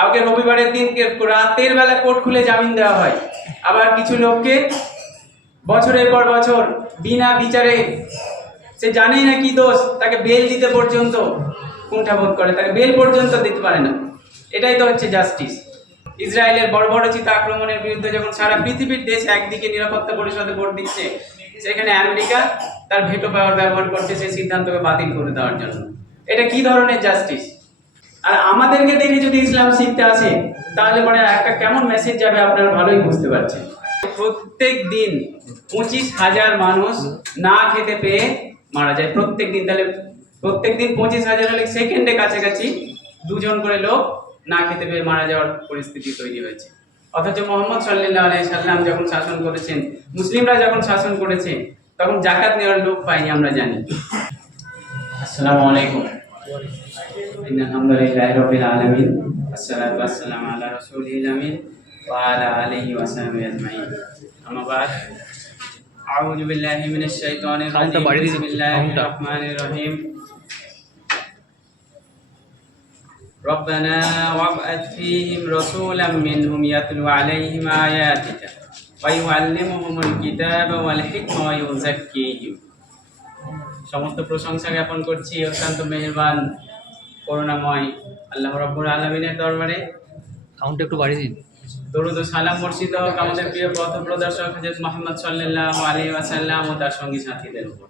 কাউকে রবিবারের দিনকে রাতের বেলা কোর্ট খুলে জামিন দেওয়া হয়। আবার কিছু লোককে বছরের পর বছর বিনা বিচারে, সে জানেই না কি দোষ, তাকে বেল দিতে পর্যন্ত কুণ্ঠাবোধ করে, তাকে বেল পর্যন্ত দিতে পারে না। এটাই তো হচ্ছে জাস্টিস ইসরায়েলের বড় বড় বর্বরচিত আক্রমণের বিরুদ্ধে যখন সারা পৃথিবীর দেশ একদিকে নিরাপত্তা পরিষদে ভোট দিচ্ছে, সেখানে আমেরিকা তার ভেটো পাওয়ার ব্যবহার করছে সেই সিদ্ধান্তকে বাতিল করে দেওয়ার জন্য। এটা কি ধরনের জাস্টিস আর আমাদেরকে দেখে যদি ইসলাম শিখতে আসে, তাহলে পরে একটা কেমন মেসেজ যাবে আপনারা ভালোই বুঝতে পারছেন। প্রত্যেক দিন পঁচিশ হাজার মানুষ না খেতে পেয়ে মারা যায়। প্রত্যেক দিন তাহলে প্রত্যেক দিন পঁচিশ হাজার হলে সেকেন্ডে কাছাকাছি দুজন করে লোক না খেতে পেয়ে মারা যাওয়ার পরিস্থিতি তৈরি হয়েছে। অথচ মোহাম্মদ সাল্লাহ আলাই সাল্লাম যখন শাসন করেছেন, মুসলিমরা যখন শাসন করেছে, তখন জাকাত নেওয়ার লোক পাইনি আমরা জানি। আসসালামু আলাইকুম। إن الحمد لله رب العالمين والصلاة والسلام على رسوله الأمين وعلى آله وصحبه أجمعين. أما بعد أعوذ بالله من الشيطان الرجيم. بسم الله الرحمن الرحيم. ربنا وابعث فيهم رسولا منهم يتلو عليهم آياتك ويعلمهم الكتاب والحكمة ويزكيهم. সমস্ত প্রশংসা জ্ঞাপন করছি অত্যন্ত মেহেরবান করুণাময় আল্লাহ রব্বুল আলমিনের দরবারে। সাউন্ডটা একটু বাড়িয়ে দিন। দরুদ ও সালাম বর্ষিত হোক আমাদের প্রিয় পথ প্রদর্শক হজরত মোহাম্মদ সাল্লাহ আলী ওয়াসাল্লাম ও তার সঙ্গী সাথীদের উপর।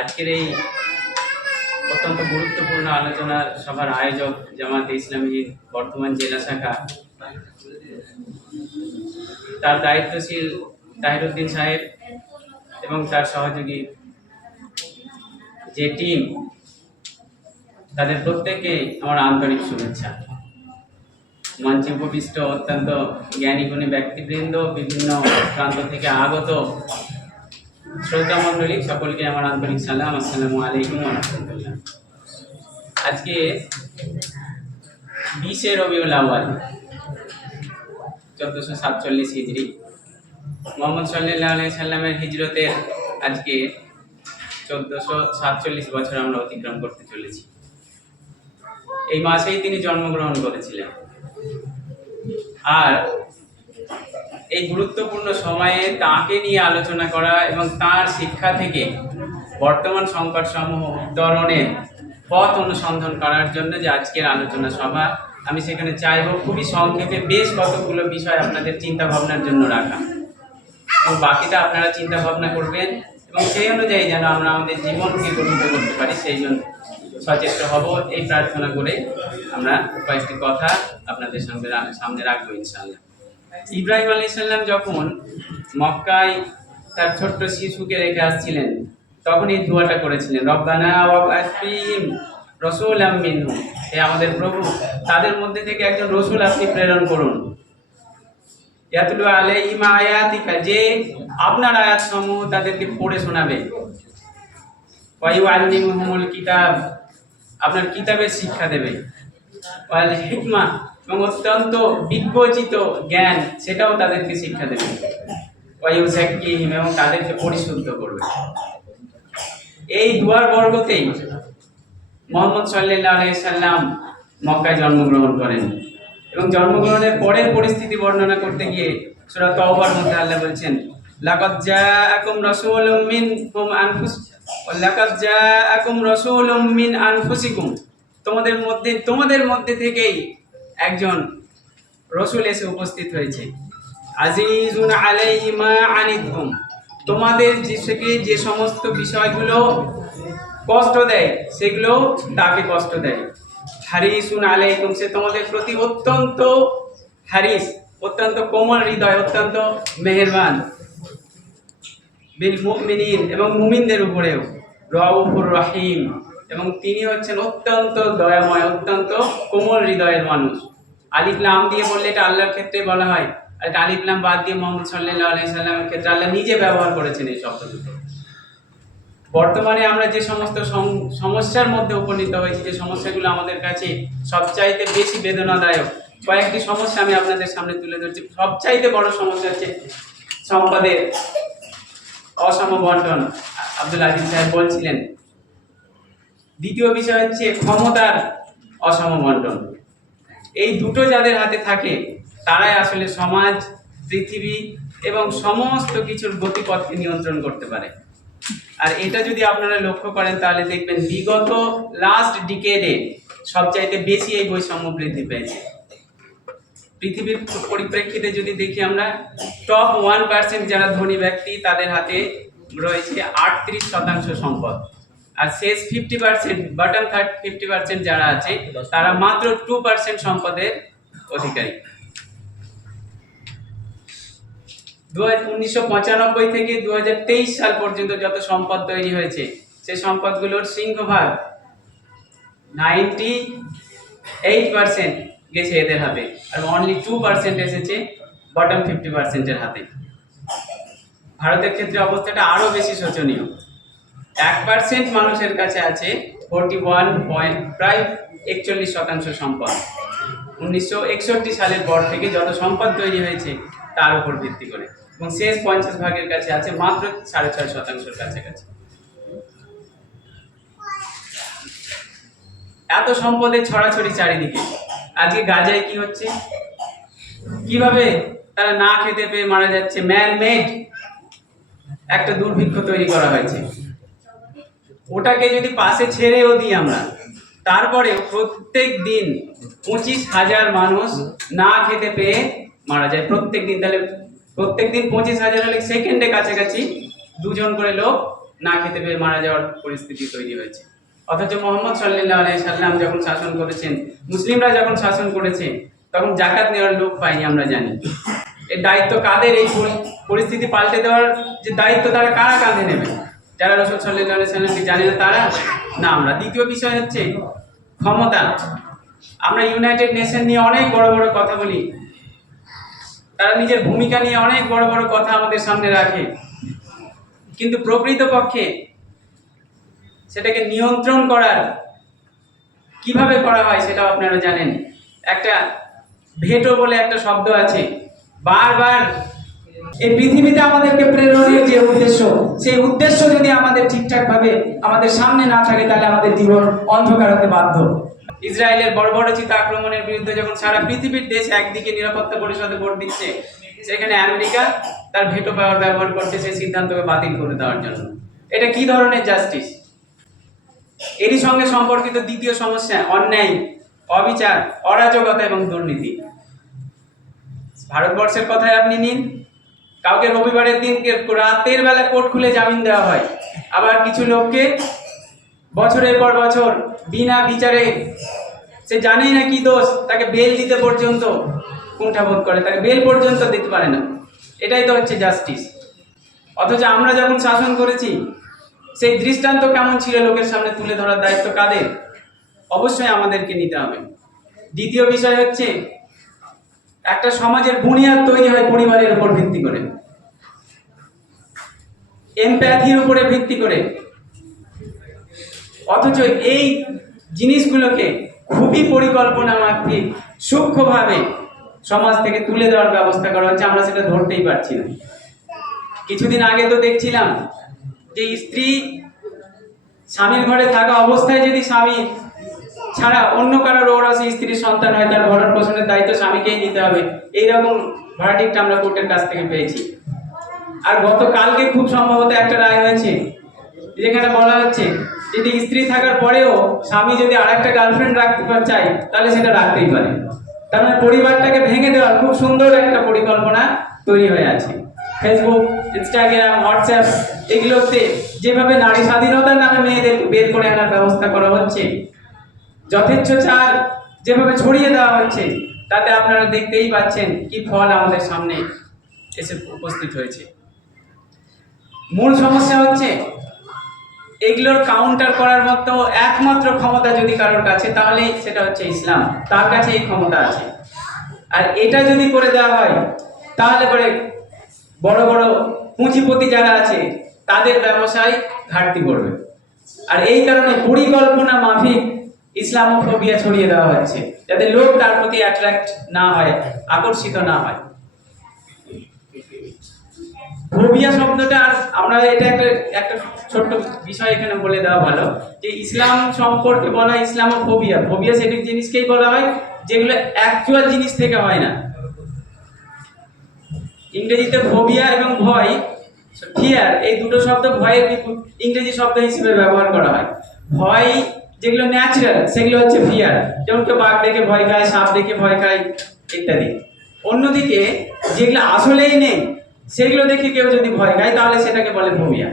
আজকের এই অত্যন্ত গুরুত্বপূর্ণ আলোচনার সভার আয়োজক জামাত ইসলামী বর্তমান জেলা শাখা তার দায়িত্বশীল তাহিরুদ্দিন সাহেব এবং তার সহযোগী যে টিম, তাদের প্রত্যেককে আমার আন্তরিক শুভেচ্ছা। মঞ্চে উপবিষ্ট অত্যন্ত জ্ঞানী গুণী ব্যক্তিবৃন্দ, বিভিন্ন প্রান্ত থেকে আগত শ্রদ্ধা মণ্ডলী সকলকে আমার আন্তরিক সালাম, আসসালামু আলাইকুম রহমতুল্লাহ। আজকে বিশে রবিউল আওয়াল চোদ্দোশো সাতচল্লিশ হিজড়ি। মোহাম্মদ সাল্লাহ আলাই সাল্লামের হিজরতের আজকে চোদ্দোশো সাতচল্লিশ বছর আমরা অতিক্রম করতে চলেছি। এই মাসেই তিনি জন্মগ্রহণ করেছিলেন। আর এই গুরুত্বপূর্ণ সময়ে তাকে নিয়ে আলোচনা করা এবং তার শিক্ষা থেকে বর্তমান সংকট সমূহ উত্তরণের পথ অনুসন্ধান করার জন্য যে আজকের আলোচনা সভা, আমি সেখানে চাইব। খুবই সংক্ষেপে বেশ কতগুলো বিষয় আপনাদের চিন্তা ভাবনার জন্য রাখা। এবং বাকিটা আপনারা চিন্তা ভাবনা করবেন এবং সেই অনুযায়ী যেন আমরা আমাদের জীবনকে গঠিত করতে পারি, সেই জন্য সচেষ্ট হব। এই প্রার্থনা করে আমরা কয়েকটি কথা আপনাদের সামনে সামনে রাখব ইনশাআল্লাহ। ইব্রাহিম আলী সাল্লাম যখন মক্কায় তার ছোট্ট শিশুকে রেখে আসছিলেন তখন এই দোয়াটা করেছিলেন, রব্বানা ওয়াবাসফিহিম রসুল মিনহু। হে আমাদের প্রভু, তাদের মধ্যে থেকে একজন রসুল আপনি প্রেরণ করুন। ইয়াতুলু আলাইহিম আয়াতিকা, যে আপনার আয়াত সমূহ তাদেরকে পড়ে শোনাবে। ওয়াইউ আল্লিমুহুমুল কিতাব, আপনার কিতাবের শিক্ষা দেবে। ওয়াল হিকমা, এবং অত্যন্ত বিজ্ঞচিত জ্ঞান, সেটাও তাদেরকে শিক্ষা দেবে। ওয়াইউ জাকিহিম এবং তাদেরকে পরিশুদ্ধ করবে। এই দুয়ার বর্গতেই মোহাম্মদ সাল্লাহ আলাইসাল্লাম মক্কায় জন্মগ্রহণ করেন। এবং জন্মগ্রহণের পরের পরিস্থিতি বর্ণনা করতে গিয়ে সূরা তওবার মধ্যে আল্লাহ বলছেন, লাকাদ জাআকুম রাসূলুম মিনকুম আনফুস লাকাদ জাআকুম রাসূলুম মিন আনফুসিকুম তোমাদের মধ্যে তোমাদের মধ্যে থেকেই একজন রসুল এসে উপস্থিত হয়েছে। আজিজুন আলাইহি মা আনিতুম তোমাদের যে থেকে যে সমস্ত বিষয়গুলো কষ্ট দেয়, সেগুলো তাকে কষ্ট দেয়। হারিসুন আলাইকুম, সে তোমাদের প্রতি অত্যন্ত হারিস, অত্যন্ত কোমল হৃদয়, অত্যন্ত মেহেরবান। বিল মুমিনিন এবং মুমিনদের উপরেও রউফুর রহিম, এবং তিনি হচ্ছেন অত্যন্ত দয়াময়, অত্যন্ত কোমল হৃদয়ের মানুষ। আলিফলাম দিয়ে বললে এটা আল্লাহর ক্ষেত্রে বলা হয়, আর এটা আলিফলাম বাদ দিয়ে মোহাম্মদ সাল্লাহ আলাইহি সাল্লামের ক্ষেত্রে আল্লাহ নিজে ব্যবহার করেছেন এই শব্দ দুটো বর্তমানে আমরা যে সমস্ত সমস্যার মধ্যে উপনীত হয়েছি, যে সমস্যাগুলো আমাদের কাছে সবচাইতে বেশি বেদনাদায়ক, কয়েকটি সমস্যা আমি আপনাদের সামনে তুলে ধরছি। সবচাইতে বড় সমস্যা হচ্ছে সম্পদের অসম বন্টন আব্দুল আজিজ সাহেব বলছিলেন। দ্বিতীয় বিষয় হচ্ছে ক্ষমতার অসম বন্টন এই দুটো যাদের হাতে থাকে, তারাই আসলে সমাজ, পৃথিবী এবং সমস্ত কিছুর গতিপথকে নিয়ন্ত্রণ করতে পারে। আর এটা যদি আপনারা লক্ষ্য করেন, তাহলে দেখবেন বিগত লাস্ট ডিকেডে সবচাইতে বেশি এই বৈষম্য বৃদ্ধি পেয়েছে। পৃথিবীর পরিপ্রেক্ষিতে যদি দেখি আমরা টপ ওয়ান পার্সেন্ট যারা ধনী ব্যক্তি, তাদের হাতে রয়েছে আটত্রিশ শতাংশ সম্পদ। আর শেষ fifty percent bottom third fifty percent যারা আছে, তারা মাত্র টু পার্সেন্ট সম্পদের অধিকারী। দু উনিশশো পঁচানব্বই থেকে দু হাজার তেইশ সাল পর্যন্ত যত সম্পদ তৈরি হয়েছে সেই সম্পদগুলোর সিংহভাগ নাইনটি এইট পার্সেন্ট গেছে এদের হাতে আর অনলি টু পার্সেন্ট এসেছে বটম ফিফটি পার্সেন্টের হাতে। ভারতের ক্ষেত্রে অবস্থাটা আরও বেশি শোচনীয়। এক পার্সেন্ট মানুষের কাছে আছে ফোরটি ওয়ান পয়েন্ট প্রায় একচল্লিশ শতাংশ সম্পদ। উনিশশো একষট্টি সালের পর থেকে যত সম্পদ তৈরি হয়েছে, তার উপর ভিত্তি করে। এবং শেষ পঞ্চাশ ভাগের কাছে আছে, মাত্র সাড়ে ছয় শতাংশের কাছাকাছি। এত সম্পদের ছড়াছড়ি চারিদিকে। আজকে গাজায় কি হচ্ছে? কীভাবে তারা না খেতে পেয়ে মারা যাচ্ছে? ম্যান মেড একটা দুর্ভিক্ষ তৈরি করা হয়েছে। ওটাকে যদি পাশে ছেড়েও দিই আমরা তারপরে প্রত্যেক দিন পঁচিশ হাজার মানুষ না খেতে পেয়ে মারা যায়। প্রত্যেক দিন তাহলে প্রত্যেক দিন পঁচিশ হাজার হলে সেকেন্ডে কাছাকাছি দুজন করে লোক না খেতে পেয়ে মারা যাওয়ার পরিস্থিতি তৈরি হয়েছে। অথচ মোহাম্মদ সাল্লাহ আলাই সাল্লাম যখন শাসন করেছেন, মুসলিমরা যখন শাসন করেছে, তখন জাকাত নেওয়ার লোক পাইনি আমরা জানি। এর দায়িত্ব কাদের? এই পরিস্থিতি পাল্টে দেওয়ার যে দায়িত্ব তারা কারা কাঁধে নেবে? যারা রসুল সাল্লাহ সাল্লামকে জানে না তারা না আমরা। দ্বিতীয় বিষয় হচ্ছে ক্ষমতা। আমরা ইউনাইটেড নেশন নিয়ে অনেক বড় বড় কথা বলি। তারা নিজের ভূমিকা নিয়ে অনেক বড় বড় কথা আমাদের সামনে রাখে। কিন্তু প্রকৃতপক্ষে সেটাকে নিয়ন্ত্রণ করার কীভাবে করা হয় সেটাও আপনারা জানেন। একটা ভেটো বলে একটা শব্দ আছে। বারবার এই পৃথিবীতে আমাদেরকে প্রেরণের যে উদ্দেশ্য, সেই উদ্দেশ্য যদি আমাদের ঠিকঠাক ভাবে আমাদের সামনে না থাকে, তাহলে আমাদের জীবন অন্ধকার হতে বাধ্য। ইসরায়েলের বর্বরচিত আক্রমণের বিরুদ্ধে যখন সারা পৃথিবীর দেশ একদিকে নিরাপত্তা পরিষদে ভোট দিচ্ছে, সেখানে আমেরিকা তার ভেটো পাওয়ার ব্যবহার করছে সেই সিদ্ধান্তকে বাতিল করে দেওয়ার জন্য। এটা কি ধরনের জাস্টিস এরই সঙ্গে সম্পর্কিত দ্বিতীয় সমস্যা, অন্যায়, অবিচার, অরাজকতা এবং দুর্নীতি। ভারতবর্ষের কথায় আপনি নিন, কাউকে রবিবারের দিন রাতের বেলা কোর্ট খুলে জামিন দেওয়া হয়, আবার কিছু লোককে বছরের পর বছর, বিনা বিচারে। সে জানেই না কি দোষ, তাকে বেল দিতে পর্যন্ত কুণ্ঠাবোধ করে? তাকে বেল পর্যন্ত দিতে পারে না। এটাই তো হচ্ছে জাস্টিস অথচ আমরা যখন শাসন করেছি, সেই দৃষ্টান্ত কেমন ছিল লোকের সামনে তুলে ধরার দায়িত্ব কাদের? অবশ্যই আমাদেরকে নিতে হবে। দ্বিতীয় বিষয় হচ্ছে, একটা সমাজের বুনিয়াদ তৈরি হয় পরিবারের উপর ভিত্তি করে। এমপ্যাথির উপরে ভিত্তি করে। অথচ এই জিনিসগুলোকে খুবই পরিকল্পনা মাফিক, সূক্ষ্মভাবে সমাজ থেকে তুলে দেওয়ার ব্যবস্থা করা হচ্ছে, আমরা সেটা ধরতেই পারছি না। কিছুদিন আগে তো দেখছিলাম যে স্ত্রী স্বামীর ঘরে থাকা অবস্থায় যদি স্বামী ছাড়া অন্য কারোর ওরাসে স্ত্রীর সন্তান হয়, তার ভরণ পোষণের দায়িত্ব স্বামীকেই নিতে হবে। এইরকম ভাড়াটিকটা আমরা কোর্টের কাছ থেকে পেয়েছি। আর গতকালকে খুব সম্ভবত একটা রায় হয়েছে, যেখানে বলা হচ্ছে যদি স্ত্রী থাকার পরেও স্বামী যদি আর একটা গার্লফ্রেন্ড রাখতে চায়, তাহলে সেটা রাখতেই পারে। তার মানে পরিবারটাকে ভেঙে দেওয়ার খুব সুন্দর একটা পরিকল্পনা তৈরি হয়ে আছে। ফেসবুক ইনস্টাগ্রাম হোয়াটসঅ্যাপ এগুলোতে যেভাবে নারী স্বাধীনতার নামে মেয়েদের বের করে আনার ব্যবস্থা করা হচ্ছে যথেচ্ছাচার যেভাবে ছড়িয়ে দেওয়া হচ্ছে, তাতে আপনারা দেখতেই পাচ্ছেন কি ফল আমাদের সামনে এসে উপস্থিত হয়েছে। মূল সমস্যা হচ্ছে এগুলোর কাউন্টার করার মতো একমাত্র ক্ষমতা যদি কারোর কাছে তাহলে সেটা হচ্ছে ইসলাম। তার কাছে এই ক্ষমতা আছে। আর এটা যদি করে দেওয়া হয়, তাহলে পরে বড় বড় পুঁজিপতি যারা আছে, তাদের ব্যবসায় ঘাটতি পড়বে। আর এই কারণে পরিকল্পনা মাফিক ইসলামোফোবিয়া ছড়িয়ে দেওয়া হচ্ছে, যাতে লোক তার প্রতি অ্যাট্রাক্ট না হয়, আকর্ষিত না হয়। ফোবিয়া শব্দটা আর আমরা এটা একটা একটা ছোট্ট বিষয় এখানে বলে দেওয়া ভালো, যে ইসলাম সম্পর্কে বলা হয় ইসলামোফোবিয়া। ফোবিয়া সেটি জিনিসকেই বলা হয়, যেগুলো অ্যাকচুয়াল জিনিস থেকে হয় না। ইংরেজিতে ফোবিয়া এবং ভয়, ফিয়ার, এই দুটো শব্দ ভয়ের ইংরেজি শব্দ হিসেবে ব্যবহার করা হয়। ভয় যেগুলো ন্যাচারাল সেগুলো হচ্ছে ফিয়ার। যেমন কেউ বাঘ দেখে ভয় খায়, সাপ দেখে ভয় খায়, ইত্যাদি। অন্যদিকে যেগুলো আসলেই নেই সেগুলো দেখে কেউ যদি ভয় খায় তাহলে সেটাকে বলে ভূমিয়া।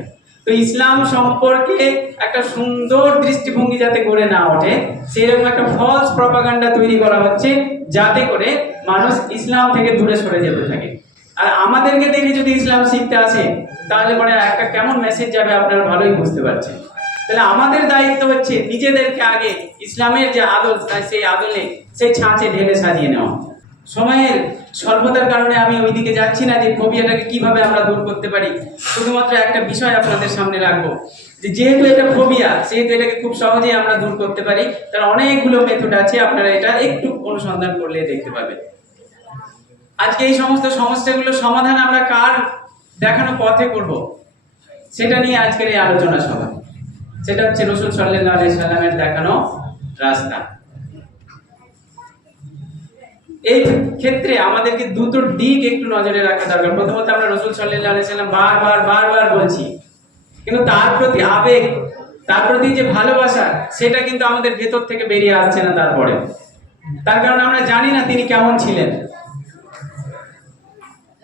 তো ইসলাম সম্পর্কে একটা সুন্দর দৃষ্টিভঙ্গি যাতে গড়ে না ওঠে, সেরকম একটা ফলস প্রপাগান্ডা তৈরি করা হচ্ছে, যাতে করে মানুষ ইসলাম থেকে দূরে সরে যেতে থাকে। আর আমাদেরকে দেখে যদি ইসলাম শিখতে আসে, তাহলে পরে একটা কেমন মেসেজ যাবে আপনারা ভালোই বুঝতে পারছেন। তাহলে আমাদের দায়িত্ব হচ্ছে নিজেদেরকে আগে ইসলামের যে আদল সেই আদলে সেই ছাঁচে ঢেলে সাজিয়ে নেওয়া। সময়ের স্বল্পতার কারণে আমি ওইদিকে যাচ্ছি না যে ফোবিয়াটাকে কীভাবে আমরা দূর করতে পারি। শুধুমাত্র একটা বিষয় আপনাদের সামনে রাখব যে যেহেতু এটা ফোবিয়া সেহেতু এটাকে খুব সহজেই আমরা দূর করতে পারি, তার অনেকগুলো মেথড আছে, আপনারা এটা একটু অনুসন্ধান করলে দেখতে পাবেন। আজকে এই সমস্ত সমস্যাগুলো সমাধান আমরা কার দেখানো পথে করব, সেটা নিয়ে আজকের এই আলোচনা সভা। সেটা হচ্ছে রসুল সাল্লাহ আলি সাল্লামের দেখানো রাস্তা। এই ক্ষেত্রে আমাদেরকে দুটো দিক একটু নজরে রাখা দরকার। প্রথমত আমরা রসুল সাল্লাহ সাল্লাম বারবার বারবার বলছি, কিন্তু তার প্রতি আবেগ, তার প্রতি যে ভালোবাসা, সেটা কিন্তু আমাদের ভেতর থেকে বেরিয়ে আসছে না তারপরে। তার কারণে আমরা জানি না তিনি কেমন ছিলেন।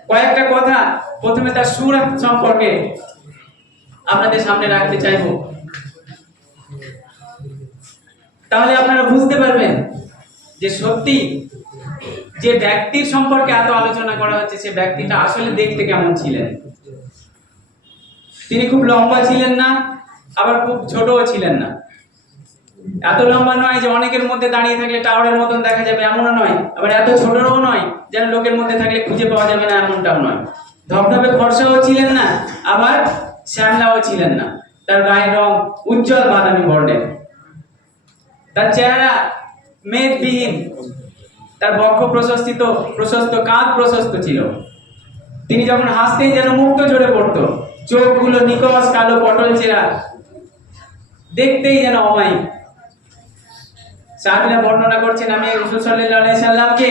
কয়েকটা কথা, প্রথমে তার সুর সম্পর্কে আপনাদের সামনে রাখতে চাইব। তাহলে আপনারা বুঝতে পারবেন যে সত্যি যে ব্যক্তির সম্পর্কে এত আলোচনা করা হচ্ছে, সে ব্যক্তিটা আসলে দেখতে কেমন ছিলেন? তিনি খুব লম্বা ছিলেন না, আবার খুব ছোটও ছিলেন না। এত লম্বা নয় যে অনেকের মধ্যে দাঁড়িয়ে থাকলে টাওয়ারের মতন দেখা যাবে, এমনও নয়। আবার এত ছোটও নয় যেন লোকের মধ্যে থাকলে খুঁজে পাওয়া যাবে না, এমনটাও নয়। ধবধবে ফর্সাও ছিলেন না, আবার শ্যামলাও ছিলেন না। তার গায়ের রং উজ্জ্বল বাদামি বর্ণের। তার চেহারা মেদবিহীন। তার বক্ষ প্রশস্তিত, প্রশস্ত কাঁধ প্রশস্ত ছিল। তিনি যখন হাসতেন যেন মুক্ত ঝরে পড়তো, চোখগুলো নিকশ কালো পটল চেরা, দেখতেই যেন অমায়িক। সাহাবিরা বর্ণনা করছেন, আমি সাল্লামকে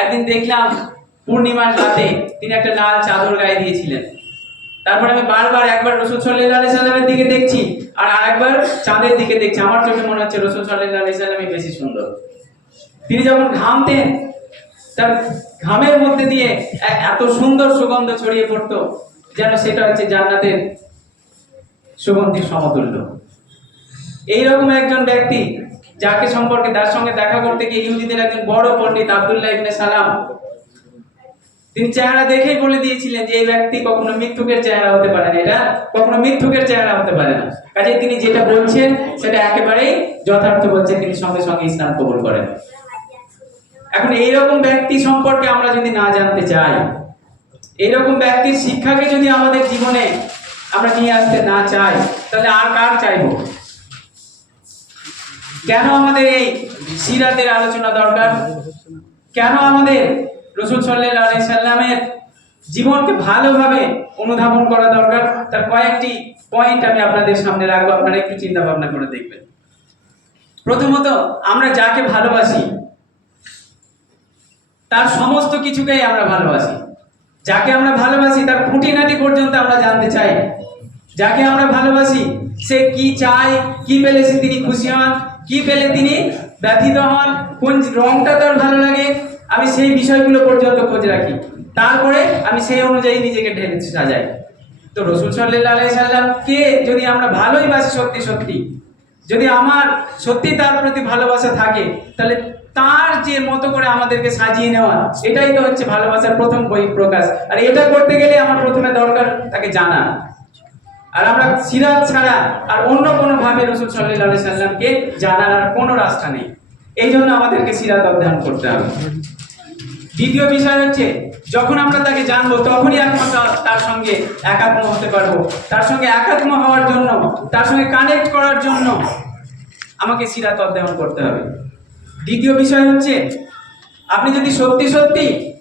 একদিন দেখলাম পূর্ণিমার রাতে তিনি একটা লাল চাদর গায়ে দিয়েছিলেন। তারপর আমি বারবার একবার রসুল সাল্লাহ সাল্লামের দিকে দেখছি, আর আরেকবার চাঁদের দিকে দেখছি। আমার চোখে মনে হচ্ছে রসুল সাল্লাহ সাল্লামই বেশি সুন্দর। তিনি যখন ঘামতেন তার ঘামের মধ্যে দিয়ে এত সুন্দর সুগন্ধ ছড়িয়ে পড়তো, যেন সেটা হচ্ছে জান্নাতের সুগন্ধির সমতুল্য। এইরকম একজন ব্যক্তি, যাকে সম্পর্কে তার সঙ্গে দেখা করতে গিয়ে ইহুদিদের একজন বড় পণ্ডিত আবদুল্লাহ ইবনে সালাম, তিনি চেহারা দেখেই বলে দিয়েছিলেন যে এই ব্যক্তি কখনো মিথ্যুকের চেহারা হতে পারে না। এটা কখনো মিথ্যুকের চেহারা হতে পারে না। কাজে তিনি যেটা বলছেন, সেটা একেবারেই যথার্থ বলছেন, তিনি সঙ্গে সঙ্গে ইসলাম কবুল করেন। এখন এইরকম ব্যক্তি সম্পর্কে আমরা যদি না জানতে চাই, এইরকম ব্যক্তির শিক্ষাকে যদি আমাদের জীবনে আমরা নিয়ে আসতে না চাই, তাহলে আর কার চাইব? কেন আমাদের এই সিরাতের আলোচনা দরকার? কেন আমাদের রসুল সাল্লাহ সাল্লামের জীবনকে ভালোভাবে অনুধাবন করা দরকার? তার কয়েকটি পয়েন্ট আমি আপনাদের সামনে রাখব, আপনারা একটু চিন্তা ভাবনা করে দেখবেন। প্রথমত, আমরা যাকে ভালোবাসি তার সমস্ত কিছুকেই আমরা ভালোবাসি। যাকে আমরা ভালোবাসি, তার খুঁটিনাটি পর্যন্ত আমরা জানতে চাই। যাকে আমরা ভালোবাসি, সে কি চায়, কি পেলে সে তিনি খুশি হন, কি পেলে তিনি ব্যথিত হন, কোন রংটা তার ভালো লাগে, আমি সেই বিষয়গুলো পর্যন্ত খোঁজ রাখি। তারপরে আমি সেই অনুযায়ী নিজেকে ঢেলে সাজাই। তো রসুল সাল্লাহ আলাই সাল্লামকে যদি আমরা ভালোই বাসি সত্যি সত্যি, যদি আমার সত্যি তার প্রতি ভালোবাসা থাকে, তাহলে তার যে মতো করে আমাদেরকে সাজিয়ে নেওয়া, এটাই তো হচ্ছে ভালোবাসার প্রথম বই প্রকাশ। আর এটা করতে গেলে আমার প্রথমে দরকার তাকে জানা। আর আমরা সিরাত ছাড়া আর অন্য কোনো ভাবে রসুল সাল্লাহ সাল্লামকে জানার আর কোনো রাস্তা নেই। এই জন্য আমাদেরকে সিরাত অধ্যয়ন করতে হবে। দ্বিতীয় বিষয় হচ্ছে, যখন আমরা তাকে জানব, তখনই একমাত্র তার সঙ্গে একাত্ম হতে পারব। তার সঙ্গে একাত্ম হওয়ার জন্য, তার সঙ্গে কানেক্ট করার জন্য আমাকে সিরাত অধ্যয়ন করতে হবে। দ্বিতীয় বিষয় হচ্ছে, আপনি যদি সত্যি সত্যি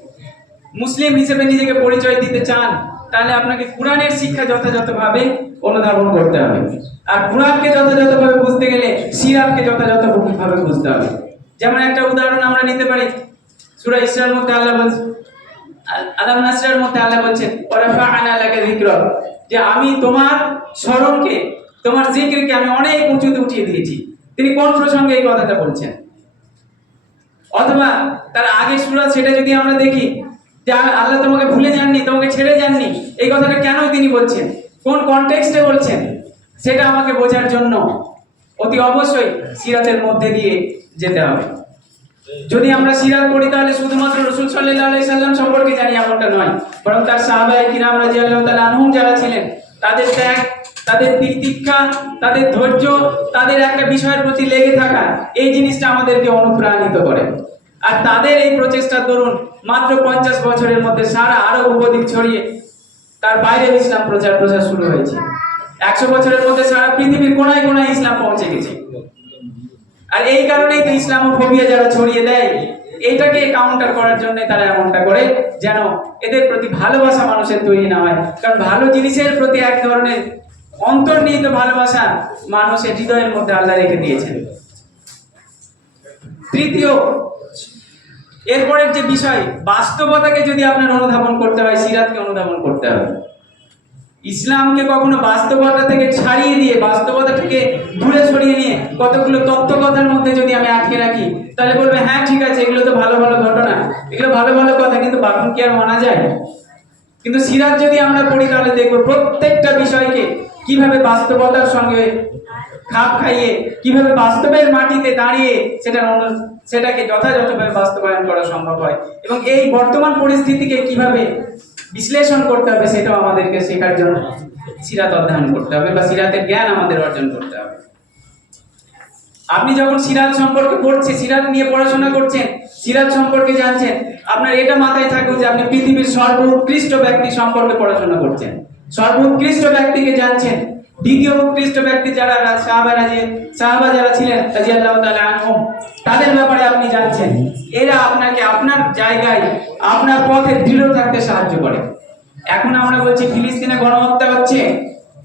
মুসলিম হিসেবে নিজেকে পরিচয় দিতে চান, তাহলে আপনাকে কোরআনের শিক্ষা যথাযথভাবে অনুধাবন করতে হবে। আর কোরআনকে যথাযথভাবে বুঝতে গেলে সিরাতকে যথাযথভাবে বুঝতে হবে। যেমন একটা উদাহরণ আমরা নিতে পারি, সুরা ইসরার মধ্যে আল্লাহ বলছেন আল- আলাম নাসরের মধ্যে আল্লাহ বলছেন ওয়ারাফা'না লাকা যিকরাক যে আমি তোমার স্মরণকে, তোমার জিকিরকে আমি অনেক উঁচুতে উঠিয়ে দিয়েছি। তিনি কোন প্রসঙ্গে এই কথাটা বলছেন? অথবা তার আগে সূরা সেটা যদি আমরা দেখি যে আল্লাহ তোমাকে ভুলে যাননি, তোমাকে ছেড়ে যাননি, এই কথাটা কেন তিনি বলছেন? কোন কনটেক্সটে বলছেন? সেটা আমাকে বোঝার জন্য অতি অবশ্যই সিরাতের মধ্যে দিয়ে যেতে হবে। যদি আমরা সিরাত পড়ি, তাহলে শুধুমাত্র রসুল আলাইহি সাল্লাম সম্পর্কে জানি এমনটা নয়, বরং তার সাহাবায়ে কিরাম আল্লাহ তাআলা আনহুম যারা ছিলেন, তাদের ত্যাগ তাদের তিতিক্ষা তাদের ধৈর্য, তাদের একটা বিষয়ের প্রতি লেগে থাকা, এই জিনিসটা আমাদেরকে অনুপ্রাণিত করে। আর তাদের এই প্রচেষ্টার দরুন মাত্র পঞ্চাশ বছরের মধ্যে সারা আরব উপদ্বীপ ছড়িয়ে তার বাইরে ইসলাম প্রচার প্রসার শুরু হয়েছে। একশো বছরের মধ্যে সারা পৃথিবীর কোনায় কোনায় ইসলাম পৌঁছে গেছে। আর এই কারণেই তো ইসলাম ইসলামোফোবিয়া যারা ছড়িয়ে দেয় এটাকে কাউন্টার করার জন্য তারা এমনটা করে যেন এদের প্রতি ভালোবাসা মানুষের তৈরি না হয়। কারণ ভালো জিনিসের প্রতি এক ধরনের অন্তর্নিহিত ভালোবাসা মানুষের হৃদয়ের মধ্যে আল্লাহ রেখে দিয়েছেন। তৃতীয়, এরপরের যে বিষয়, বাস্তবতাকে যদি আপনার অনুধাবন করতে হয়, সিরাতকে অনুধাবন করতে হবে। ইসলামকে কখনো বাস্তবতা থেকে ছাড়িয়ে দিয়ে, বাস্তবতা থেকে দূরে সরিয়ে নিয়ে কতগুলো তত্ত্বকথার মধ্যে যদি আমি আটকে রাখি, তাহলে বলবে হ্যাঁ ঠিক আছে, এগুলো তো ভালো ভালো ঘটনা। এগুলো ভালো ভালো কথা, কিন্তু বাপন কি আর মানা যায়? কিন্তু সিরাত যদি আমরা পড়ি, তাহলে দেখব প্রত্যেকটা বিষয়কে কীভাবে বাস্তবতার সঙ্গে খাপ খাইয়ে, কীভাবে বাস্তবের মাটিতে দাঁড়িয়ে সেটা অনু- সেটাকে যথাযথভাবে বাস্তবায়ন করা সম্ভব হয় এবং এই বর্তমান পরিস্থিতিকে কীভাবে বিশ্লেষণ করতে হবে সেটাও আমাদেরকে শেখার জন্য সিরাত অধ্যয়ন করতে হবে বা সিরাতের জ্ঞান আমাদের অর্জন করতে হবে। আপনি যখন সিরাত সম্পর্কে পড়ছেন, সিরাত নিয়ে পড়াশোনা করছেন, সিরাত সম্পর্কে জানছেন, আপনার এটা মাথায় থাকুক যে আপনি পৃথিবীর সর্বোৎকৃষ্ট ব্যক্তি সম্পর্কে পড়াশোনা করছেন। সর্বোৎকৃষ্ট ব্যক্তিকে জানছেন। দ্বিতীয় উৎকৃষ্ট ব্যক্তি যারা সাহাবারা সাহাবা যারা ছিলেন তাদের ব্যাপারে আপনি জানছেন। এরা আপনাকে আপনার জায়গায়, আপনার পথে দৃঢ় থাকতে সাহায্য করে। এখন আমরা বলছি, ফিলিস্তিনে গণহত্যা হচ্ছে।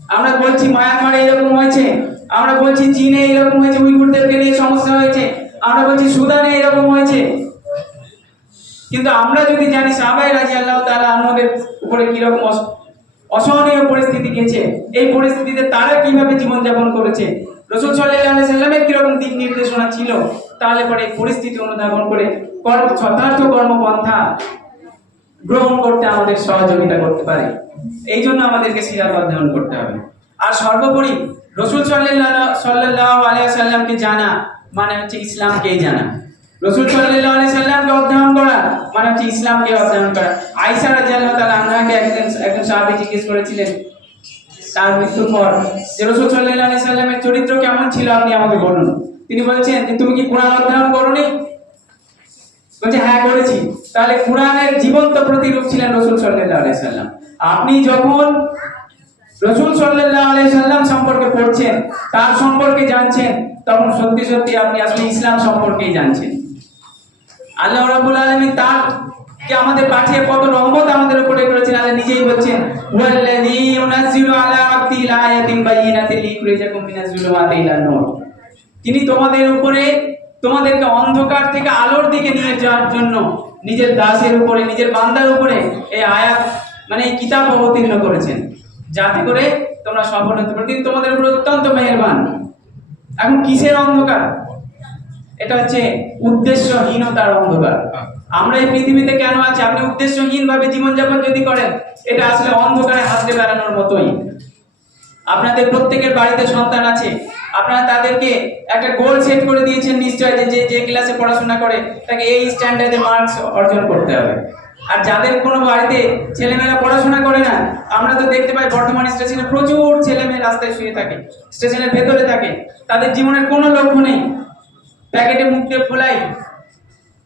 আমরা বলছি, মায়ানমারে এরকম হয়েছে। আমরা বলছি, চীনে এরকম হয়েছে উইগুরদেরকে নিয়ে সমস্যা হয়েছে। আমরা বলছি, সুদানে এরকম হয়েছে। কিন্তু আমরা যদি জানি সাহাবাই রাজি আল্লাহ তাআলা আমাদের উপরে কীরকম অসহনীয় পরিস্থিতি গেছে। এই পরিস্থিতিতে তারা কীভাবে জীবনযাপন করেছে? রসুল আলাইহি সাল্লামের কীরকম দিক নির্দেশনা ছিল? তাহলে পরে পরিস্থিতি অনুধাবন করে কর্ম যথার্থ কর্মপন্থা গ্রহণ করতে আমাদের সহযোগিতা করতে পারে। এই জন্য আমাদেরকে সিরাত অধ্যয়ন করতে হবে। আর সর্বোপরি রসুল সাল্লাল্লাহু সাল্লাল্লাহু আলাইহি সাল্লামকে জানা মানে হচ্ছে ইসলামকেই জানা। রসুল সাল্লাল্লাহু আলাইহি সাল্লামকে অধ্যয়ন করা মানে হচ্ছে ইসলামকে অধ্যয়ন করা আয়েশা রাদিয়াল্লাহু তাআলা আনহাকে একজন একজন সাহাবী জিজ্ঞেস করেছিলেন, তার মৃত্যুর পর যে রসুল সাল্লাল্লাহু আলাইহি সাল্লামের চরিত্র কেমন ছিল আপনি আমাকে বলুন। তিনি বলছেন, যে তুমি কি কোরআন অধ্যয়ন করোনি? বলছে হ্যাঁ করেছি। তাহলে কোরআনের জীবন্ত প্রতিরূপ ছিলেন রসুল সাল্লাল্লাহু আলাইহি সাল্লাম। আপনি যখন রসুল সাল্লাল্লাহু আলাইহি সাল্লাম সম্পর্কে পড়ছেন, তার সম্পর্কে জানছেন, তখন সত্যি সত্যি আপনি আসলে ইসলাম সম্পর্কেই জানছেন। আল্লাহ রাব্বুল আলামিন তার কে আমাদের পাঠিয়ে কত রহমত আমাদের উপরে করেছেন, আল্লাহ নিজেই বলছেন, ওয়াল্লাযী ইউনাজ্জিলু আলা আবদিহি আয়াতিন লিইখরিজাকুম মিনাজ ইলান নূর। তিনি তোমাদের উপরে, তোমাদেরকে অন্ধকার থেকে আলোর দিকে নিয়ে যাওয়ার জন্য নিজের দাসের উপরে, নিজের বান্দার উপরে এই আয়াত মানে এই কিতাব অবতীর্ণ করেছেন। যাতে করে তোমরা সফল হতে পারো। তিনি তোমাদের উপরে অত্যন্ত মেহেরবান। এখন কিসের অন্ধকার? এটা হচ্ছে উদ্দেশ্যহীনতার অন্ধকার আমরা এই পৃথিবীতে কেন আছি? আপনি উদ্দেশ্যহীন ভাবে জীবনযাপন যদি করেন এটা আসলে অন্ধকারে হাসতে বেড়ানোর মতোই। আপনাদের প্রত্যেকের বাড়িতে সন্তান আছে। আপনারা তাদেরকে একটা গোল সেট করে দিয়েছেন নিশ্চয় যে যে যে ক্লাসে পড়াশোনা করে তাকে এই স্ট্যান্ডার্ডে মার্কস অর্জন করতে হবে। আর যাদের কোনো বাড়িতে ছেলেমেয়েরা পড়াশোনা করে না আমরা তো দেখতে পাই বর্তমান স্টেশনে প্রচুর ছেলেমেয়ে রাস্তায় শুয়ে থাকে স্টেশনের ভেতরে থাকে। তাদের জীবনের কোনো লক্ষ্য নেই। প্যাকেটে মুখ দিয়ে ফোলাই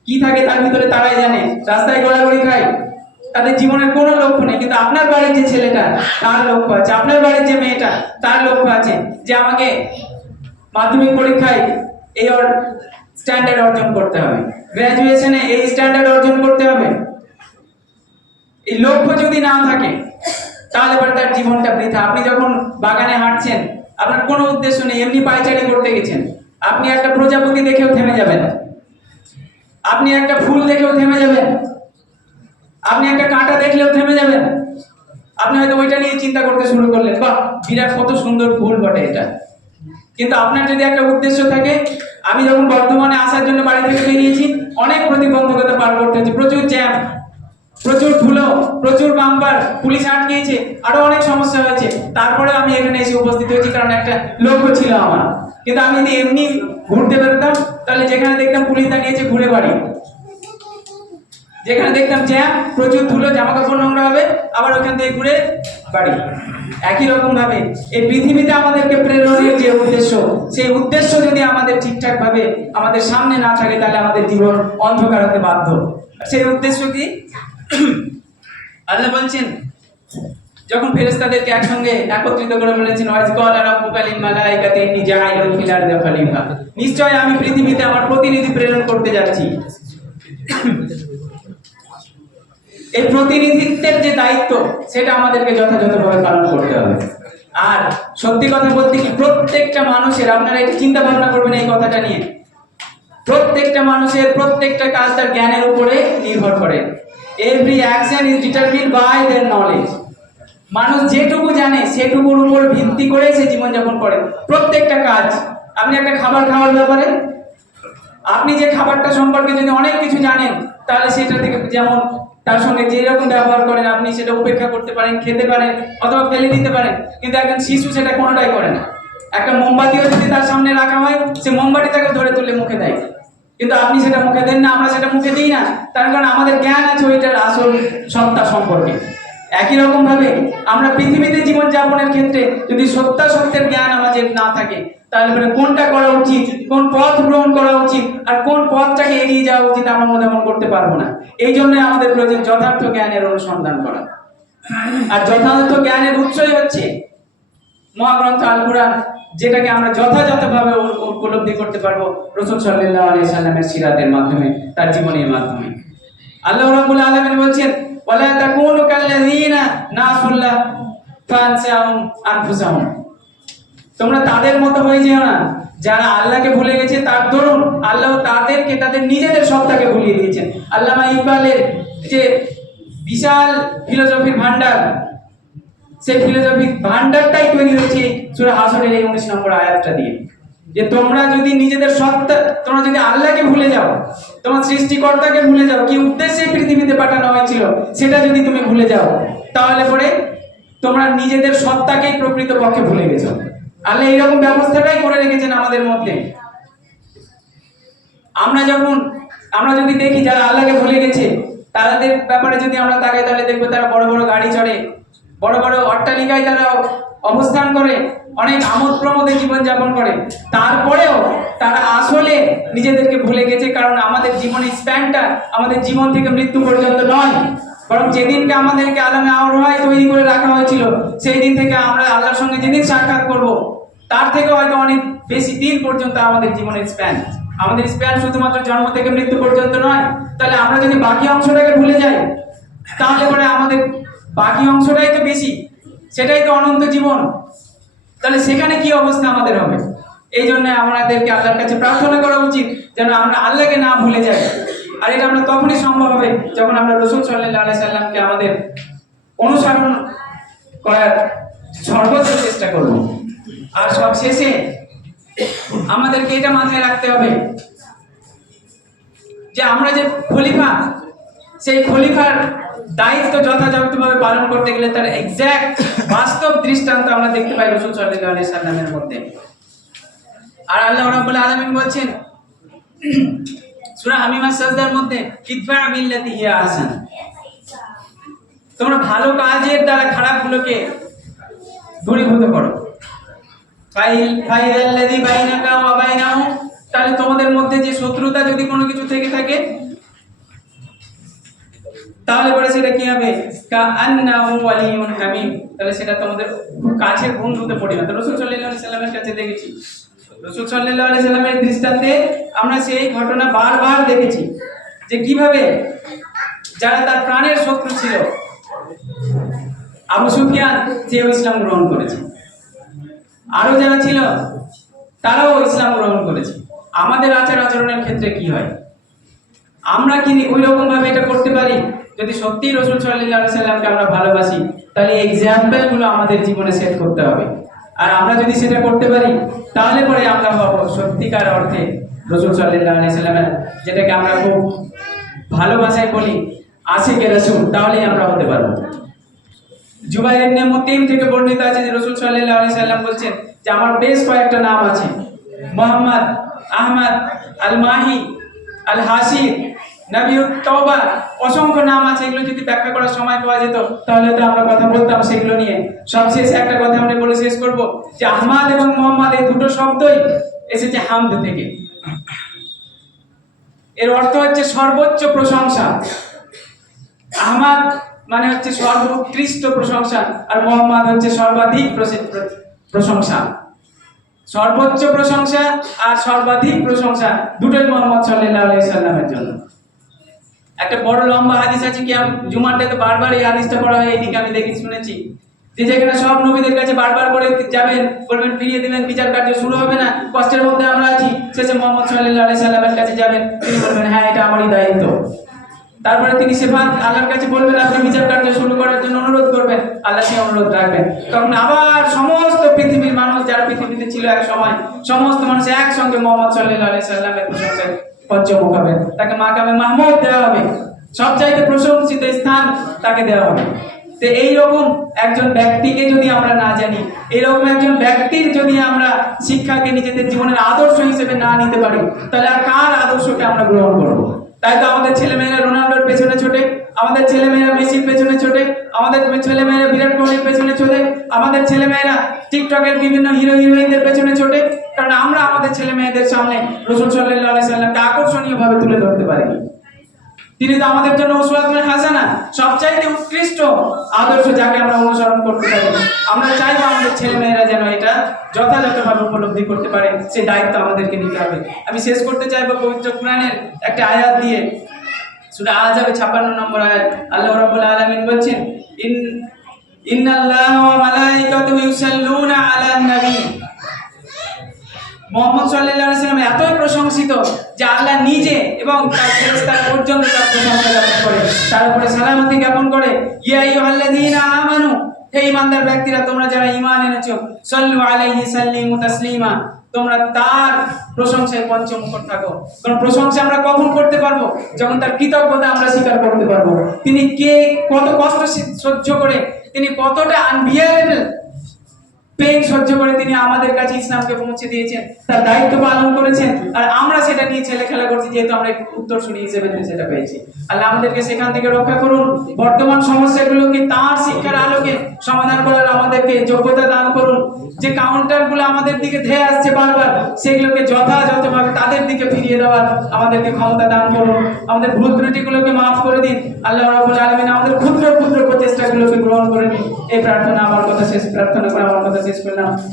কি থাকে তার ভিতরে তারাই জানে। রাস্তায় গড়াগড়ি খায়। তাদের জীবনের কোনো লক্ষ্য নেই, কিন্তু আপনার বাড়ির যে ছেলেটা, তার লক্ষ্য আছে। আপনার বাড়ির যে মেয়েটা, তার লক্ষ্য আছে যে আমাকে মাধ্যমিক পরীক্ষায় এই স্ট্যান্ডার্ড অর্জন করতে হবে। গ্র্যাজুয়েশনে এই স্ট্যান্ডার্ড অর্জন করতে হবে। এই লক্ষ্য যদি না থাকে, তাহলে পরে তার জীবনটা বৃথা। আপনি যখন বাগানে হাঁটছেন, আপনার কোনো উদ্দেশ্য নেই। এমনি পায়চারি করতে গেছেন। আপনি একটা প্রজাপতি দেখেও থেমে যাবেন। আপনি একটা ফুল দেখেও থেমে যাবেন। আপনি একটা কাঁটা দেখলেও থেমে যাবেন। আপনি হয়তো ওইটা নিয়ে চিন্তা করতে শুরু করলেন, বাহ, বিরাট কত সুন্দর ফুল বটে এটা। কিন্তু আপনার যদি একটা উদ্দেশ্য থাকে, আমি যখন বর্ধমানে আসার জন্য বাড়ি থেকে বেরিয়েছি, অনেক প্রতিবন্ধকতা পার করতে হচ্ছে। প্রচুর জ্যাম প্রচুর ধুলো, প্রচুর বাম্পার, পুলিশ আটকিয়েছে আরও অনেক সমস্যা হয়েছে। তারপরে আমি এখানে এসে উপস্থিত হয়েছি, কারণ একটা লক্ষ্য ছিল আমার। কিন্তু আমি যদি এমনি ঘুরতে বেরোতাম, তাহলে যেখানে দেখতাম পুলিশ দাঁড়িয়েছে, ঘুরে বাড়ি। যেখানে দেখতাম জ্যাম, প্রচুর ধুলো জামা কাপড় নোংরা হবে, আবার ওখান থেকে ঘুরে বাড়ি। একই রকম ভাবে এই পৃথিবীতে আমাদেরকে প্রেরণের যে উদ্দেশ্য, সেই উদ্দেশ্য যদি আমাদের ঠিকঠাক ভাবে আমাদের সামনে না থাকে, তাহলে আমাদের জীবন অন্ধকার হতে বাধ্য। সেই উদ্দেশ্য কি? আল্লাহ বলছেন, যখন ফেরেশতাদেরকে একসঙ্গে একত্রিত করে বলেছেন, ওয়াজ কল রাব্বুকা লিল মালাইকাতি ইন্নী জাইলুন ফিল আরদি নিশ্চয় আমি পৃথিবীতে আমার প্রতিনিধি প্রেরণ করতে যাচ্ছি। এই প্রতিনিধিত্বের যে দায়িত্ব, সেটা আমাদেরকে যথাযথভাবে পালন করতে হবে। আর সত্যি কথা বলতে কি, প্রত্যেকটা মানুষের, আপনারা একটু চিন্তা ভাবনা করবেন এই কথাটা নিয়ে, প্রত্যেকটা মানুষের প্রত্যেকটা কাজ তার জ্ঞানের উপরে নির্ভর করে। Every action is determine by their knowledge মানুষ যেটুকু জানে, সেটুকুর উপর ভিত্তি করে সে জীবনযাপন করে। প্রত্যেকটা কাজ। আপনি একটা খাবার খাওয়ার ব্যাপারে, আপনি যে খাবারটা সম্পর্কে যদি অনেক কিছু জানেন, তাহলে সেটা থেকে যেমন তার সঙ্গে যে রকম ব্যবহার করেন, আপনি সেটা উপেক্ষা করতে পারেন, খেতে পারেন, অথবা ফেলে দিতে পারেন, কিন্তু একজন শিশু সেটা কোনোটাই করে না। একটা মোমবাতিও যদি তার সামনে রাখা হয়, সে মোমবাতি তাকে ধরে তুলে মুখে দেয়। কিন্তু আপনি সেটা মুখে দেন না, আমরা সেটা মুখে দিই না। তার কারণ আমাদের জ্ঞান আছে ওইটার আসল সত্তা সম্পর্কে। একই রকম ভাবে আমরা পৃথিবীতে জীবন যাপনের ক্ষেত্রে যদি সত্তা সত্যের জ্ঞান আমাদের না থাকে, তাহলে পরে কোনটা করা উচিত, কোন পথ গ্রহণ করা উচিত, আর কোন পথটাকে এড়িয়ে যাওয়া উচিত আমরা তেমন করতে পারব না। এই জন্য আমাদের প্রয়োজন যথার্থ জ্ঞানের অনুসন্ধান করা। আর যথার্থ জ্ঞানের উৎসই হচ্ছে মহাগ্রন্থ আল কোরআন, যেটাকে আমরা যথাযথভাবে উপ- উপলব্ধি করতে পারব রসুল সাল্লাল্লাহু আলাইহি সাল্লামের সিরাতের মাধ্যমে, তার জীবনের মাধ্যমে। আল্লাহ রাব্বুল আলামিন বলছেন, ওয়ালা তাকুনু কাল্লাযিনা নাসুল্লাহ ফানসাহুম আনফুসাহুম। তোমরা তাদের মতো হয়ে যেও না, যারা আল্লাহকে ভুলে গেছে, তার দরুন আল্লাহ তাদেরকে, তাদের নিজেদের সত্তাকে ভুলিয়ে দিয়েছেন। আল্লামা ইকবালের যে বিশাল ফিলোসফির ভান্ডার সেই ফিলোসফি ভান্ডারটাই তৈরি হয়েছে সূরা হাসরের এই 19 নম্বর আয়াতটা দিয়ে। যে তোমরা যদি নিজেদের সত্তা তোমরা যদি আল্লাহকে ভুলে যাও, তোমার সৃষ্টিকর্তাকে ভুলে যাও, কি উদ্দেশ্যে পৃথিবীতে পাঠানো হয়েছিল, সেটা যদি তুমি ভুলে যাও, তাহলে পরে তোমরা নিজেদের সত্তাকেই প্রকৃত পক্ষে ভুলে গেছো। আল্লাহ এইরকম ব্যবস্থাটাই করে রেখেছেন আমাদের মধ্যে। আমরা যখন আমরা যদি দেখি যারা আল্লাহকে ভুলে গেছে, তাদের ব্যাপারে যদি আমরা তাকাই, তাহলে দেখব তারা বড় বড় গাড়ি চড়ে বড় বড় অট্টালিকায় তারা অবস্থান করে, অনেক আমোদ প্রমোদে জীবন যাপন করে। তারপরেও তারা আসলে নিজেদেরকে ভুলে গেছে, কারণ আমাদের জীবনের স্প্যানটা আমাদের জীবন থেকে মৃত্যু পর্যন্ত নয়। বরং যেদিনকে আমাদেরকে আলামে আওরায় তৈরি করে রাখা হয়েছিল সেই দিন থেকে আমরা আল্লাহর সঙ্গে যেদিন সাক্ষাৎ করব, তার থেকে হয়তো অনেক বেশি দিন পর্যন্ত আমাদের জীবনের স্প্যান। আমাদের স্প্যান শুধুমাত্র জন্ম থেকে মৃত্যু পর্যন্ত নয়। তাহলে আমরা যদি বাকি অংশটাকে ভুলে যাই, তাহলে পরে আমাদের বাকি অংশটাই তো বেশি, সেটাই তো অনন্ত জীবন। তাহলে সেখানে কি অবস্থা আমাদের হবে? এই জন্য আমাদেরকে আল্লাহর কাছে প্রার্থনা করা উচিত যেন আমরা আল্লাহকে না ভুলে যাই। আর এটা আমরা তখনই সম্ভব হবে যখন আমরা রসুল সাল্লাহ আলাই সাল্লামকে আমাদের অনুসরণ করার সর্বোচ্চ চেষ্টা করব। আর সব শেষে আমাদেরকে এটা মাথায় রাখতে হবে যে আমরা যে খলিফা, সেই খলিফার দায়িত্ব যথাযথভাবে পালন করতে গেলে তার এক্সাক্ট বাস্তব দৃষ্টান্ত আমরা দেখতে পাই রসুল সাল্লাল্লাহু আলাইহি সাল্লামের মধ্যে। আর আল্লাহ রাব্বুল আলামিন বলছেন, সূরা হামিমা সাজদার মধ্যে ইদফা বিল্লাতি হিয়া আহসান তোমরা ভালো কাজের দ্বারা খারাপগুলোকে দূরীভূত করো। ফাইল ফাইলাল্লাযী বাইনাকা ওয়া বাইনাহু তাহলে তোমাদের মধ্যে যে শত্রুতা যদি কোনো কিছু থেকে থাকে তাহলে পরে সেটা কি হবে? ওয়ালিয়ুন হামিম। তাহলে সেটা তোমাদের খুব কাছের বন্ধুতে পরিণত রাসূল সাল্লাল্লাহু আলাইহি সাল্লামের কাছে দেখেছি। রাসূল সাল্লাল্লাহু আলাইহি সাল্লামের দৃষ্টান্তে আমরা সেই ঘটনা বারবার দেখেছি যে কীভাবে যারা তার প্রাণের শত্রু ছিল, আবু সুফিয়ান, সেও ইসলাম গ্রহণ করেছে। আরও যারা ছিল, তারাও ইসলাম গ্রহণ করেছে। আমাদের আচার আচরণের ক্ষেত্রে কি হয়? আমরা কি ওই রকম ভাবে এটা করতে পারি? যদি সত্যি রসুল সাল্লাহ সাল্লামকে আমরা ভালোবাসি, তাহলে এক্সাম্পলগুলো আমাদের জীবনে সেট করতে হবে। আর আমরা যদি সেটা করতে পারি, তাহলে পরে আমরা হব সত্যিকার অর্থে রসুল সাল্লাহ সাল্লামের, যেটাকে আমরা খুব ভালোবাসায় বলি, আশিকে রসুল, তাহলেই আমরা হতে পারব। জুবাইর ইবনে থেকে বর্ণিত আছে যে রসুল আলাইহি সাল্লাম বলছেন যে, আমার বেশ কয়েকটা নাম আছে। মোহাম্মদ, আহমদ আল মাহি আল হাসির অসংখ্য নাম আছে, এগুলো যদি ব্যাখ্যা করার সময় পাওয়া যেত, তাহলে তো আমরা কথা বলতাম সেগুলো নিয়ে। সবশেষে একটা কথা আমরা বলে শেষ করব, যে আহমদ এবং মোহাম্মদ এই দুটো শব্দই এসেছে হামদ থেকে। এর অর্থ হচ্ছে সর্বোচ্চ প্রশংসা। আহমাদ মানে হচ্ছে সর্বোৎকৃষ্ট প্রশংসা, আর মোহাম্মদ হচ্ছে সর্বাধিক প্রশংসা। সর্বোচ্চ প্রশংসা আর সর্বাধিক প্রশংসা, দুটোই মোহাম্মদ আলাইহি সাল্লামের জন্য। একটা বড় লম্বা হাদিস আছে কি জুমারটাতে বারবার এই হাদিসটা পড়া হয় এইদিকে আমি দেখি, শুনেছি। যে যেখানে সব নবীদের কাছে বারবার করে যাবেন, বলবেন, ফিরিয়ে দিবেন, বিচার কার্য শুরু হবে না, কষ্টের মধ্যে আমরা আছি, শেষে মোহাম্মদ সাল্লাল্লাহু আলাইহি সাল্লামের কাছে যাবেন, তিনি বলবেন হ্যাঁ এটা আমারই দায়িত্ব। তারপরে তিনি সেফাত আল্লাহর কাছে বলবেন, আপনি বিচার কার্য শুরু করার জন্য অনুরোধ করবেন, আল্লাহ সে অনুরোধ রাখবেন। তখন আবার সমস্ত পৃথিবীর মানুষ, যারা পৃথিবীতে ছিল এক সময়, সমস্ত মানুষ একসঙ্গে মোহাম্মদ সাল্লাল্লাহু আলাইহি সাল্লামের প্রশংসায় পঞ্চমুখ হবে তাকে মাকামে মাহমুদ দেওয়া হবে। সবচাইতে প্রশংসিত স্থান তাকে দেওয়া হবে। তো এইরকম একজন ব্যক্তিকে যদি আমরা না জানি এরকম একজন ব্যক্তির যদি আমরা শিক্ষাকে নিজেদের জীবনের আদর্শ হিসেবে না নিতে পারি, তাহলে আর কার আদর্শকে আমরা গ্রহণ করব? তাই তো আমাদের ছেলেমেয়েরা রোনাল্ডোর পেছনে ছোটে, আমাদের ছেলেমেয়েরা মেসির পেছনে ছোটে, আমাদের ছেলেমেয়েরা বিরাট কোহলির পেছনে ছোটে, আমাদের ছেলেমেয়েরা টিকটকের বিভিন্ন হিরো হিরোইনদের পেছনে ছোটে, কারণ আমরা আমাদের ছেলে মেয়েদের সামনে রসুল সাল্লাহ সাল্লামকে আকর্ষণীয় ভাবে তুলে ধরতে পারিনি। তিনি তো আমাদের জন্য উসওয়াতুল হাসানা, সবচাইতে উৎকৃষ্ট আদর্শ যাকে আমরা অনুসরণ করতে পারি। আমরা চাইব আমাদের ছেলেমেয়েরা যেন এটা যথাযথভাবে উপলব্ধি করতে পারে সেই দায়িত্ব আমাদেরকে নিতে হবে। আমি শেষ করতে চাইব পবিত্র কোরআনের একটা আয়াত দিয়ে। সূরা আযাবে 56 নম্বর আয়াত, আল্লাহ রাব্বুল আলামিন বলছেন, ইন ইন্নাল্লাহা ওয়া মালাইকাতুহু ইউসাল্লুনা আলান নবী মোহাম্মদ আলাইহি সাল্লাম এতই প্রশংসিত যে আল্লাহ নিজে এবং তার ফেরেশতারা পর্যন্ত তার প্রশংসা জ্ঞাপন করে। তার উপরে সালামতি জ্ঞাপন করে, ইয়া আইয়ুহাল্লাযীনা আমানু, হে ঈমানদার ব্যক্তিরা, তোমরা যারা ঈমান এনেছো, সাল্লু আলাইহি সাল্লিমু তাসলিমা, তোমরা তার প্রশংসায় পঞ্চমুখর থাকো। কারণ প্রশংসা আমরা কখন করতে পারব? যখন তার কৃতজ্ঞতা আমরা স্বীকার করতে পারব। তিনি কে কত কষ্ট সহ্য করে, তিনি কতটা আনবিয়ারেবল পেন সহ্য করে তিনি আমাদের কাছে ইসলামকে পৌঁছে দিয়েছেন, তার দায়িত্ব পালন করেছেন, আর আমরা সেটা নিয়ে ছেলে খেলা করছি, যেহেতু আমরা উত্তর শুনি হিসেবে সেটা পেয়েছি। আল্লাহ আমাদেরকে সেখান থেকে রক্ষা করুন। বর্তমান সমস্যাগুলোকে তার শিক্ষার আলোকে সমাধান করার আমাদেরকে যোগ্যতা দান করুন? যে কাউন্টারগুলো আমাদের দিকে ধেয়ে আসছে বারবার, সেগুলোকে যথাযথভাবে তাদের দিকে ফিরিয়ে দেওয়ার আমাদেরকে ক্ষমতা দান করুন। আমাদের ভুল ত্রুটিগুলোকে মাফ করে দিন। আল্লাহ রাব্বুল আলামিন আমাদের ক্ষুদ্র ক্ষুদ্র প্রচেষ্টাগুলোকে গ্রহণ করে নিন। এই প্রার্থনা আমার কথা শেষ। প্রার্থনা করে আমার কথা শেষ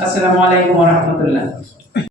আসসালামু আলাইকুম রাহমাতুল্লাহ।